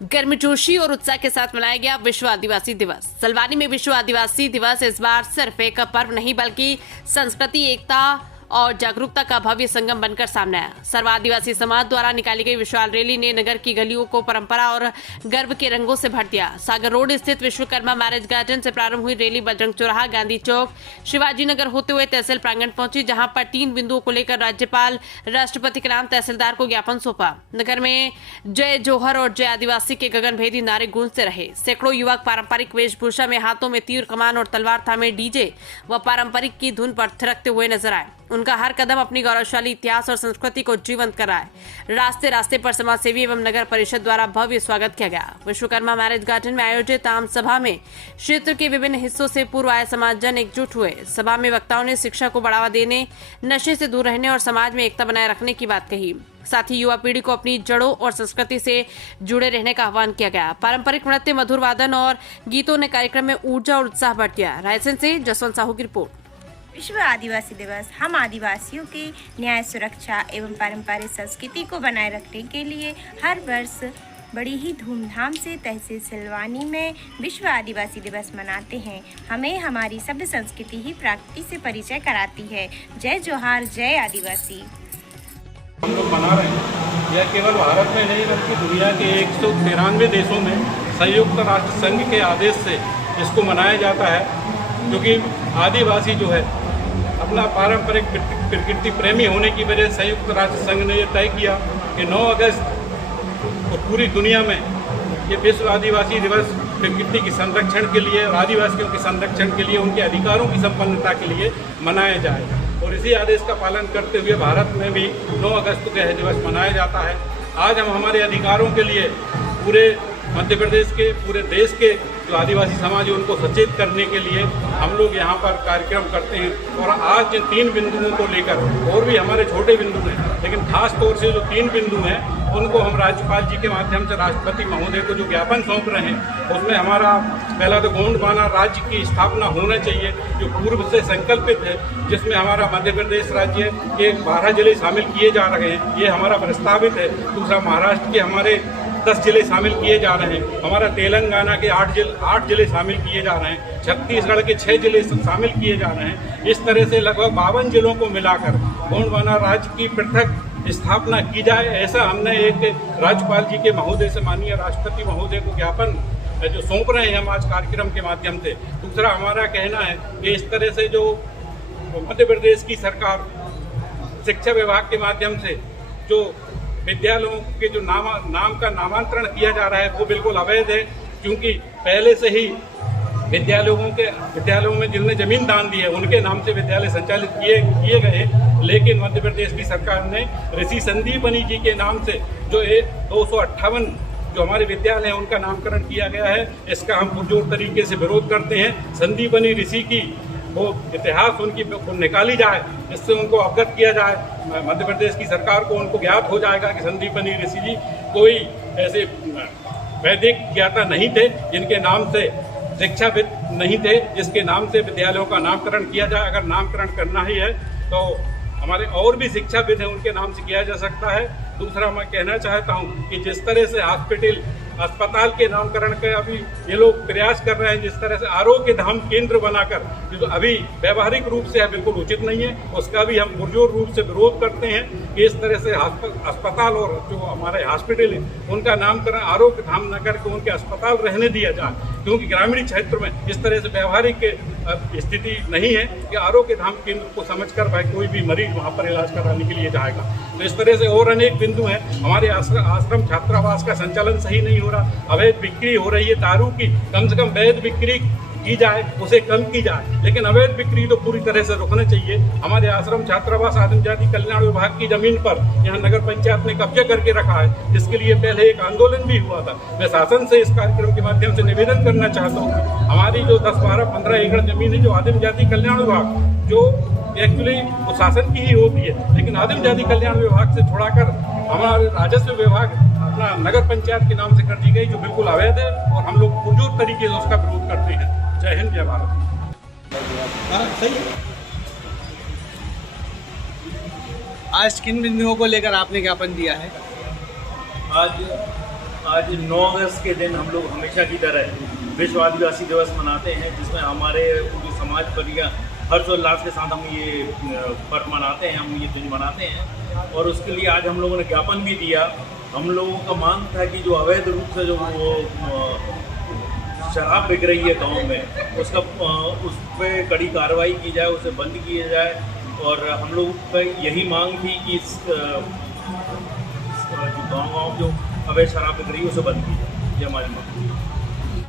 गर्मजोशी और उत्साह के साथ मनाया गया विश्व आदिवासी दिवस। सलवानी में विश्व आदिवासी दिवस इस बार सिर्फ एक पर्व नहीं बल्कि संस्कृति, एकता और जागरूकता का भव्य संगम बनकर सामने आया। सर्व आदिवासी समाज द्वारा निकाली गई विशाल रैली ने नगर की गलियों को परंपरा और गर्व के रंगों से भर दिया। सागर रोड स्थित विश्वकर्मा मैरिज गार्डन से प्रारंभ हुई रैली बजरंग चौराहा, गांधी चौक, शिवाजी नगर होते हुए तहसील प्रांगण पहुंची, जहां पर 3 बिंदुओं को लेकर राज्यपाल राष्ट्रपति के नाम तहसीलदार को ज्ञापन सौंपा। नगर में जय जोहर और जय आदिवासी के गगनभेदी नारे गूंजते रहे। सैकड़ों युवक पारंपरिक वेशभूषा में, हाथों में तीर कमान और तलवार थामे डीजे व पारंपरिक की धुन पर थिरकते हुए नजर आए। उनका हर कदम अपनी गौरवशाली इतिहास और संस्कृति को जीवंत कर रहा है। रास्ते रास्ते पर समाज सेवी एवं नगर परिषद द्वारा भव्य स्वागत किया गया। विश्वकर्मा मैरिज गार्डन में आयोजित आम सभा में क्षेत्र के विभिन्न हिस्सों से पूर्व आए समाजजन एकजुट हुए। सभा में वक्ताओं ने शिक्षा को बढ़ावा देने, नशे से दूर रहने और समाज में एकता बनाए रखने की बात कही। साथ ही युवा पीढ़ी को अपनी जड़ों और संस्कृति से जुड़े रहने का आह्वान किया गया। पारंपरिक नृत्य, मधुर वादन और गीतों ने कार्यक्रम में ऊर्जा और उत्साह भर दिया। रायसेन से जसवंत साहू की रिपोर्ट। विश्व आदिवासी दिवस हम आदिवासियों की न्याय, सुरक्षा एवं पारंपरिक संस्कृति को बनाए रखने के लिए हर वर्ष बड़ी ही धूमधाम से तहसील सलवानी में विश्व आदिवासी दिवस मनाते हैं। हमें हमारी सभ्य संस्कृति ही प्रकृति से परिचय कराती है। जय जोहार, जय आदिवासी। हम लोग मना रहे हैं। यह केवल भारत में नहीं बल्कि दुनिया के 193 देशों में संयुक्त राष्ट्र संघ के आदेश से इसको मनाया जाता है, क्योंकि आदिवासी जो है अपना पारंपरिक प्रकृति प्रेमी होने की वजह से संयुक्त राष्ट्र संघ ने यह तय किया कि 9 अगस्त को पूरी दुनिया में ये विश्व आदिवासी दिवस प्रकृति की संरक्षण के लिए और आदिवासियों के संरक्षण के लिए, उनके अधिकारों की संपन्नता के लिए मनाया जाए। और इसी आदेश का पालन करते हुए भारत में भी 9 अगस्त को यह दिवस मनाया जाता है। आज हम हमारे अधिकारों के लिए पूरे मध्य प्रदेश के, पूरे देश के जो आदिवासी समाज है उनको सचेत करने के लिए हम लोग यहाँ पर कार्यक्रम करते हैं। और आज जिन 3 बिंदुओं को लेकर, और भी हमारे छोटे बिंदु हैं, लेकिन खास तौर से जो 3 बिंदु हैं उनको हम राज्यपाल जी के माध्यम से राष्ट्रपति महोदय को जो ज्ञापन सौंप रहे हैं, उसमें हमारा पहला तो गोंडवाना राज्य की स्थापना होना चाहिए, जो पूर्व से संकल्पित है, जिसमें हमारा मध्य प्रदेश राज्य के 12 जिले शामिल किए जा रहे हैं, ये हमारा प्रस्तावित है। दूसरा, महाराष्ट्र के हमारे 10 जिले शामिल किए जा रहे हैं। हमारा तेलंगाना के 8 जिले शामिल किए जा रहे हैं। छत्तीसगढ़ के 6 जिले शामिल किए जा रहे हैं। इस तरह से लगभग 52 जिलों को मिलाकर गोंडवाना राज्य की पृथक स्थापना की जाए, ऐसा हमने एक राज्यपाल जी के महोदय से, माननीय राष्ट्रपति महोदय को ज्ञापन जो सौंप रहे हैं हम आज कार्यक्रम के माध्यम से। दूसरा, हमारा कहना है कि इस तरह से जो मध्य प्रदेश की सरकार शिक्षा विभाग के माध्यम से जो विद्यालयों के जो नाम का नामांतरण किया जा रहा है वो बिल्कुल अवैध है, क्योंकि पहले से ही विद्यालयों में जिन्होंने जमीन दान दी है उनके नाम से विद्यालय संचालित किए गए, लेकिन मध्य प्रदेश की सरकार ने ऋषि संदीपनी जी के नाम से जो 258 जो हमारे विद्यालय हैं उनका नामकरण किया गया है। इसका हम पुरजोर तरीके से विरोध करते हैं। संदीपनी ऋषि की वो इतिहास उनकी निकाली जाए, इससे उनको अवगत किया जाए। मध्य प्रदेश की सरकार को उनको ज्ञात हो जाएगा कि संदीपनी ऋषि जी कोई ऐसे वैदिक ज्ञाता नहीं थे जिनके नाम से शिक्षाविद नहीं थे, जिसके नाम से विद्यालयों का नामकरण किया जाए। अगर नामकरण करना ही है तो हमारे और भी शिक्षाविद हैं, उनके नाम से किया जा सकता है। दूसरा, मैं कहना चाहता हूँ कि जिस तरह से अस्पताल के नामकरण का अभी ये लोग प्रयास कर रहे हैं, जिस तरह से आरोग्य धाम केंद्र बनाकर, जो अभी व्यवहारिक रूप से है बिल्कुल उचित नहीं है, उसका भी हम पुरजोर रूप से विरोध करते हैं कि इस तरह से अस्पताल और जो हमारे हॉस्पिटल है उनका नामकरण आरोग्य धाम न करके उनके अस्पताल रहने दिया जाए, क्योंकि ग्रामीण क्षेत्र में इस तरह से व्यवहारिक स्थिति नहीं है कि आरोग्य धाम केंद्र को समझकर भाई कोई भी मरीज वहाँ पर इलाज कराने के लिए जाएगा। तो इस तरह से और अनेक बिंदु हैं। हमारे आश्रम छात्रावास का संचालन सही नहीं हो रहा, अवैध बिक्री हो रही है दारू की। कम से कम वैध बिक्री की जाए, उसे कम की जाए, लेकिन अवैध बिक्री तो पूरी तरह से रोकना चाहिए। हमारे आश्रम छात्रावास आदिम जाति कल्याण विभाग की जमीन पर यहाँ नगर पंचायत ने कब्जा करके रखा है, जिसके लिए पहले एक आंदोलन भी हुआ था। मैं शासन से इस कार्यक्रम के माध्यम से निवेदन करना चाहता हूँ, हमारी जो 10, 12, 15 एकड़ जमीन है जो आदिम जाति कल्याण विभाग, जो एक्चुअली वो शासन की ही होती है, लेकिन आदिम जाति कल्याण विभाग से छोड़ाकर हमारे राजस्व विभाग अपना नगर पंचायत के नाम से कर दी गई, जो बिल्कुल अवैध है और हम लोग पुरजोर तरीके से उसका विरोध करते हैं। जय हिंद, जय भारत। सही है। आज किन बिंदुओं को लेकर आपने ज्ञापन दिया है? आज आज 9 अगस्त के दिन हम लोग हमेशा की तरह विश्व आदिवासी दिवस मनाते हैं, जिसमें हमारे पूरे समाज पर या हर्षोल्लास के साथ हम ये पर्व मनाते हैं, हम ये दिन मनाते हैं। और उसके लिए आज हम लोगों ने ज्ञापन भी दिया। हम लोगों का मांग था कि जो अवैध रूप से जो वो शराब बिक रही है गाँव में, उसका उस पर कड़ी कार्रवाई की जाए, उसे बंद किया जाए। और हम लोग का यही मांग थी कि इस जो गाँव जो अवैध शराब बिक रही है उसे बंद की जाए। ये हमारी मांग थी।